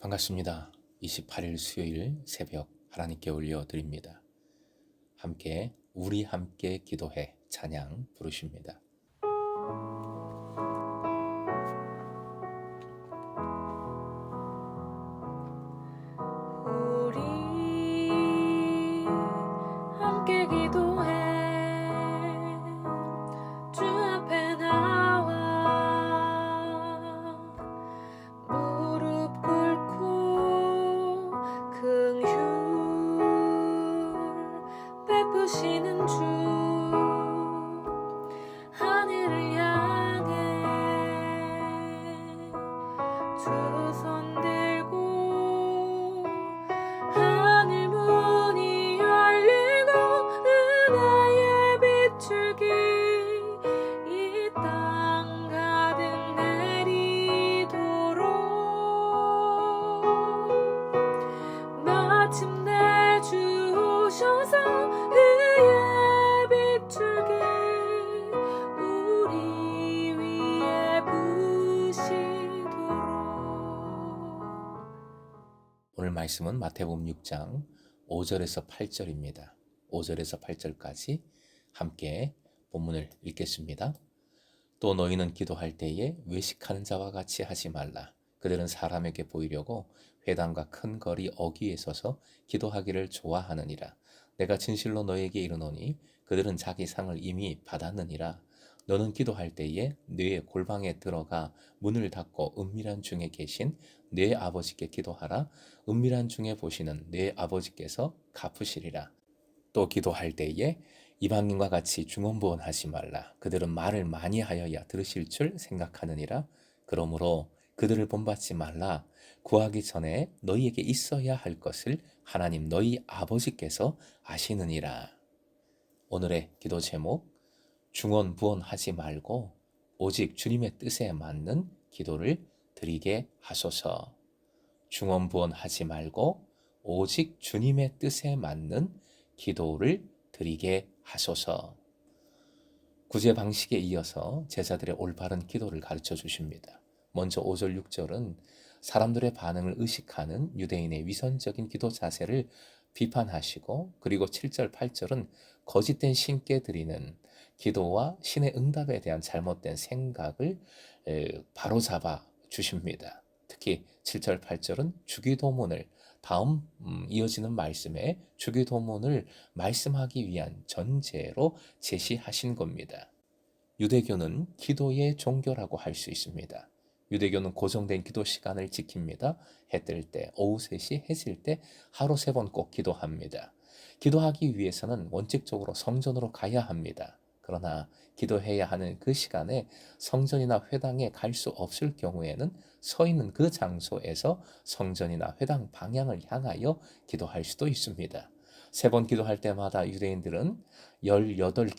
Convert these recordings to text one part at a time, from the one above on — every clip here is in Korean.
반갑습니다. 28일 수요일 새벽 하나님께 올려드립니다. 함께 우리 함께 기도해 찬양 부르십니다. 우리 함께 기도해 주 앞에 나와 무릎 꿇고 긍휼 베푸시는 주 하늘을 향해 두 손 들고 하늘 문이 열리고 은혜의 비출기 이 땅 가득 내리도록 마침내 주 오셔서 그의 비출기 우리 위에 부시도록. 오늘 말씀은 마태복음 6장 5절에서 8절입니다. 5절에서 8절까지 함께 본문을 읽겠습니다. 또 너희는 기도할 때에 외식하는 자와 같이 하지 말라. 그들은 사람에게 보이려고 회당과 큰 거리 어귀에 서서 기도하기를 좋아하느니라. 내가 진실로 너희에게 이르노니 그들은 자기 상을 이미 받았느니라. 너는 기도할 때에 네 골방에 들어가 문을 닫고 은밀한 중에 계신 네 아버지께 기도하라. 은밀한 중에 보시는 네 아버지께서 갚으시리라. 또 기도할 때에 이방인과 같이 중언부언하지 말라. 그들은 말을 많이 하여야 들으실 줄 생각하느니라. 그러므로 그들을 본받지 말라. 구하기 전에 너희에게 있어야 할 것을 하나님 너희 아버지께서 아시느니라. 오늘의 기도 제목, 중언부언하지 말고 오직 주님의 뜻에 맞는 기도를 드리게 하소서. 중언부언하지 말고 오직 주님의 뜻에 맞는 기도를 드리게 하소서. 구제 방식에 이어서 제자들의 올바른 기도를 가르쳐 주십니다. 먼저 5절 6절은 사람들의 반응을 의식하는 유대인의 위선적인 기도 자세를 비판하시고, 그리고 7절 8절은 거짓된 신께 드리는 기도와 신의 응답에 대한 잘못된 생각을 바로잡아 주십니다. 특히 7절 8절은 주기도문을 다음 이어지는 말씀에 주기도문을 말씀하기 위한 전제로 제시하신 겁니다. 유대교는 기도의 종교라고 할 수 있습니다. 유대교는 고정된 기도 시간을 지킵니다. 해 뜰 때, 오후 3시, 해 질 때 하루 3번 꼭 기도합니다. 기도하기 위해서는 원칙적으로 성전으로 가야 합니다. 그러나 기도해야 하는 그 시간에 성전이나 회당에 갈 수 없을 경우에는 서 있는 그 장소에서 성전이나 회당 방향을 향하여 기도할 수도 있습니다. 3번 기도할 때마다 유대인들은 18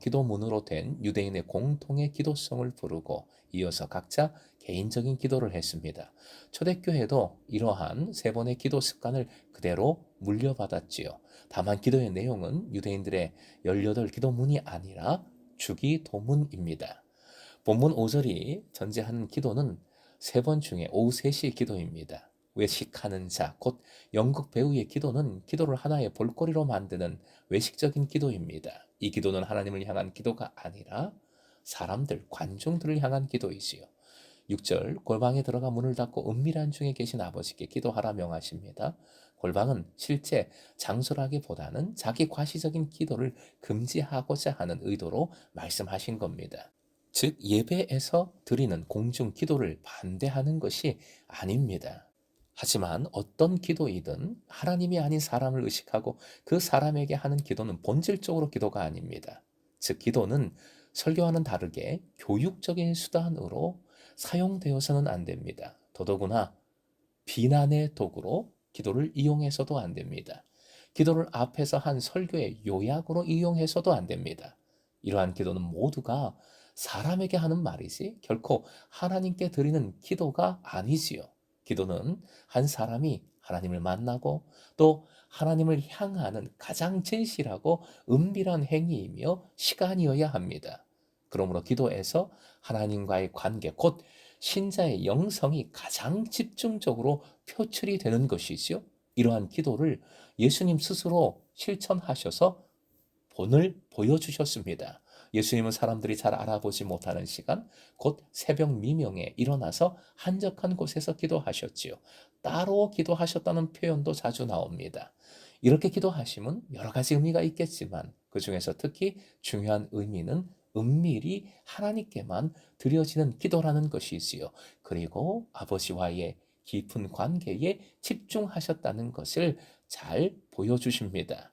기도문으로 된 유대인의 공통의 기도성을 부르고 이어서 각자 개인적인 기도를 했습니다. 초대교회도 이러한 3번의 기도 습관을 그대로 물려받았지요. 다만 기도의 내용은 유대인들의 18 기도문이 아니라 주기도문입니다. 본문 5절이 전제하는 기도는 3번 중에 오후 3시 기도입니다. 외식하는 자, 곧 연극 배우의 기도는 기도를 하나의 볼거리로 만드는 외식적인 기도입니다. 이 기도는 하나님을 향한 기도가 아니라 사람들, 관중들을 향한 기도이지요. 6절, 골방에 들어가 문을 닫고 은밀한 중에 계신 아버지께 기도하라 명하십니다. 골방은 실제 장소라기보다는 자기 과시적인 기도를 금지하고자 하는 의도로 말씀하신 겁니다. 즉, 예배에서 드리는 공중 기도를 반대하는 것이 아닙니다. 하지만 어떤 기도이든 하나님이 아닌 사람을 의식하고 그 사람에게 하는 기도는 본질적으로 기도가 아닙니다. 즉, 기도는 설교와는 다르게 교육적인 수단으로 사용되어서는 안 됩니다. 더더구나 비난의 도구로 기도를 이용해서도 안 됩니다. 기도를 앞에서 한 설교의 요약으로 이용해서도 안 됩니다. 이러한 기도는 모두가 사람에게 하는 말이지 결코 하나님께 드리는 기도가 아니지요. 기도는 한 사람이 하나님을 만나고 또 하나님을 향하는 가장 진실하고 은밀한 행위이며 시간이어야 합니다. 그러므로 기도에서 하나님과의 관계, 곧 신자의 영성이 가장 집중적으로 표출이 되는 것이지요. 이러한 기도를 예수님 스스로 실천하셔서 본을 보여주셨습니다. 예수님은 사람들이 잘 알아보지 못하는 시간, 곧 새벽 미명에 일어나서 한적한 곳에서 기도하셨지요. 따로 기도하셨다는 표현도 자주 나옵니다. 이렇게 기도하심은 여러 가지 의미가 있겠지만 그 중에서 특히 중요한 의미는 은밀히 하나님께만 드려지는 기도라는 것이지요. 그리고 아버지와의 깊은 관계에 집중하셨다는 것을 잘 보여주십니다.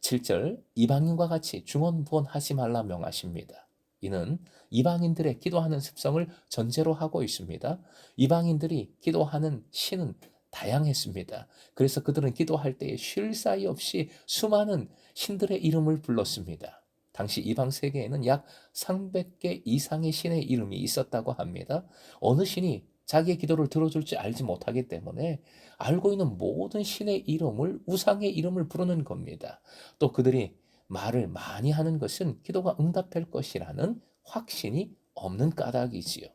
7절 이방인과 같이 중언부언하지 말라 명하십니다. 이는 이방인들의 기도하는 습성을 전제로 하고 있습니다. 이방인들이 기도하는 신은 다양했습니다. 그래서 그들은 기도할 때에 쉴 사이 없이 수많은 신들의 이름을 불렀습니다. 당시 이방 세계에는 약 300개 이상의 신의 이름이 있었다고 합니다. 어느 신이 자기의 기도를 들어줄지 알지 못하기 때문에 알고 있는 모든 신의 이름을 우상의 이름을 부르는 겁니다. 또 그들이 말을 많이 하는 것은 기도가 응답될 것이라는 확신이 없는 까닭이지요.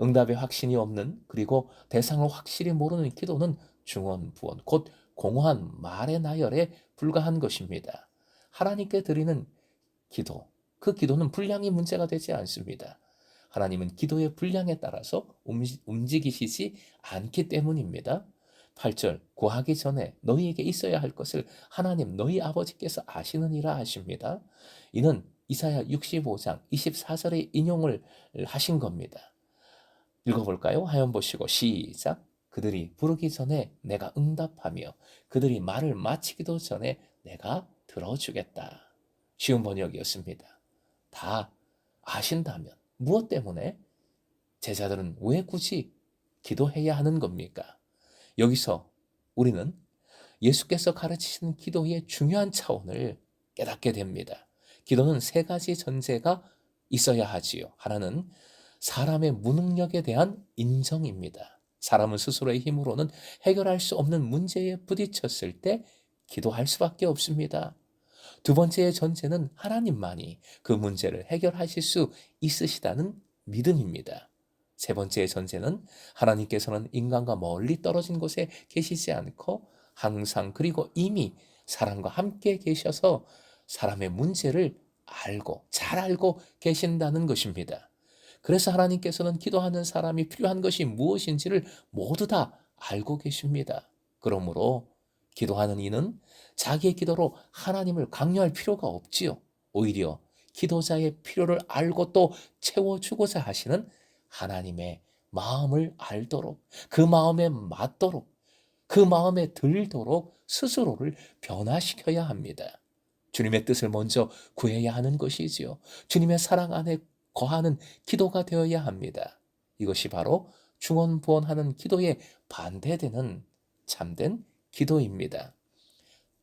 응답의 확신이 없는 그리고 대상을 확실히 모르는 기도는 중언부언 곧 공허한 말의 나열에 불과한 것입니다. 하나님께 드리는 기도, 그 기도는 분량이 문제가 되지 않습니다. 하나님은 기도의 분량에 따라서 움직이시지 않기 때문입니다. 8절 구하기 전에 너희에게 있어야 할 것을 하나님 너희 아버지께서 아시느니라 하십니다. 이는 이사야 65장 24절의 인용을 하신 겁니다. 읽어볼까요? 하연 보시고 시작. 그들이 부르기 전에 내가 응답하며 그들이 말을 마치기도 전에 내가 들어주겠다. 쉬운 번역이었습니다. 다 아신다면 무엇 때문에 제자들은 왜 굳이 기도해야 하는 겁니까? 여기서 우리는 예수께서 가르치신 기도의 중요한 차원을 깨닫게 됩니다. 기도는 세 가지 전제가 있어야 하지요. 하나는 사람의 무능력에 대한 인정입니다. 사람은 스스로의 힘으로는 해결할 수 없는 문제에 부딪혔을 때 기도할 수밖에 없습니다. 두 번째의 전제는 하나님만이 그 문제를 해결하실 수 있으시다는 믿음입니다. 세 번째의 전제는 하나님께서는 인간과 멀리 떨어진 곳에 계시지 않고 항상 그리고 이미 사람과 함께 계셔서 사람의 문제를 잘 알고 계신다는 것입니다. 그래서 하나님께서는 기도하는 사람이 필요한 것이 무엇인지를 모두 다 알고 계십니다. 그러므로 기도하는 이는 자기의 기도로 하나님을 강요할 필요가 없지요. 오히려 기도자의 필요를 알고 또 채워주고자 하시는 하나님의 마음을 알도록, 그 마음에 맞도록, 그 마음에 들도록 스스로를 변화시켜야 합니다. 주님의 뜻을 먼저 구해야 하는 것이지요. 주님의 사랑 안에 거하는 기도가 되어야 합니다. 이것이 바로 중언부언하는 기도에 반대되는 참된 기도입니다.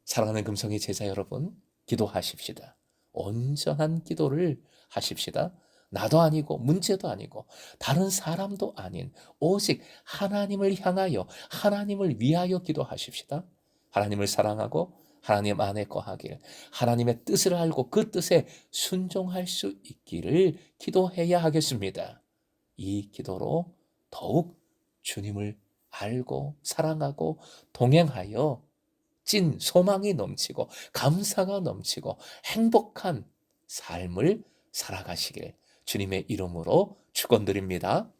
사랑하는 금성의 제자 여러분, 기도하십시다. 온전한 기도를 하십시다. 나도 아니고 문제도 아니고 다른 사람도 아닌 오직 하나님을 향하여 하나님을 위하여 기도하십시다. 하나님을 사랑하고 하나님 안에 거하길, 하나님의 뜻을 알고 그 뜻에 순종할 수 있기를 기도해야 하겠습니다. 이 기도로 더욱 주님을 알고 사랑하고 동행하여 찐 소망이 넘치고 감사가 넘치고 행복한 삶을 살아가시길 주님의 이름으로 축원드립니다.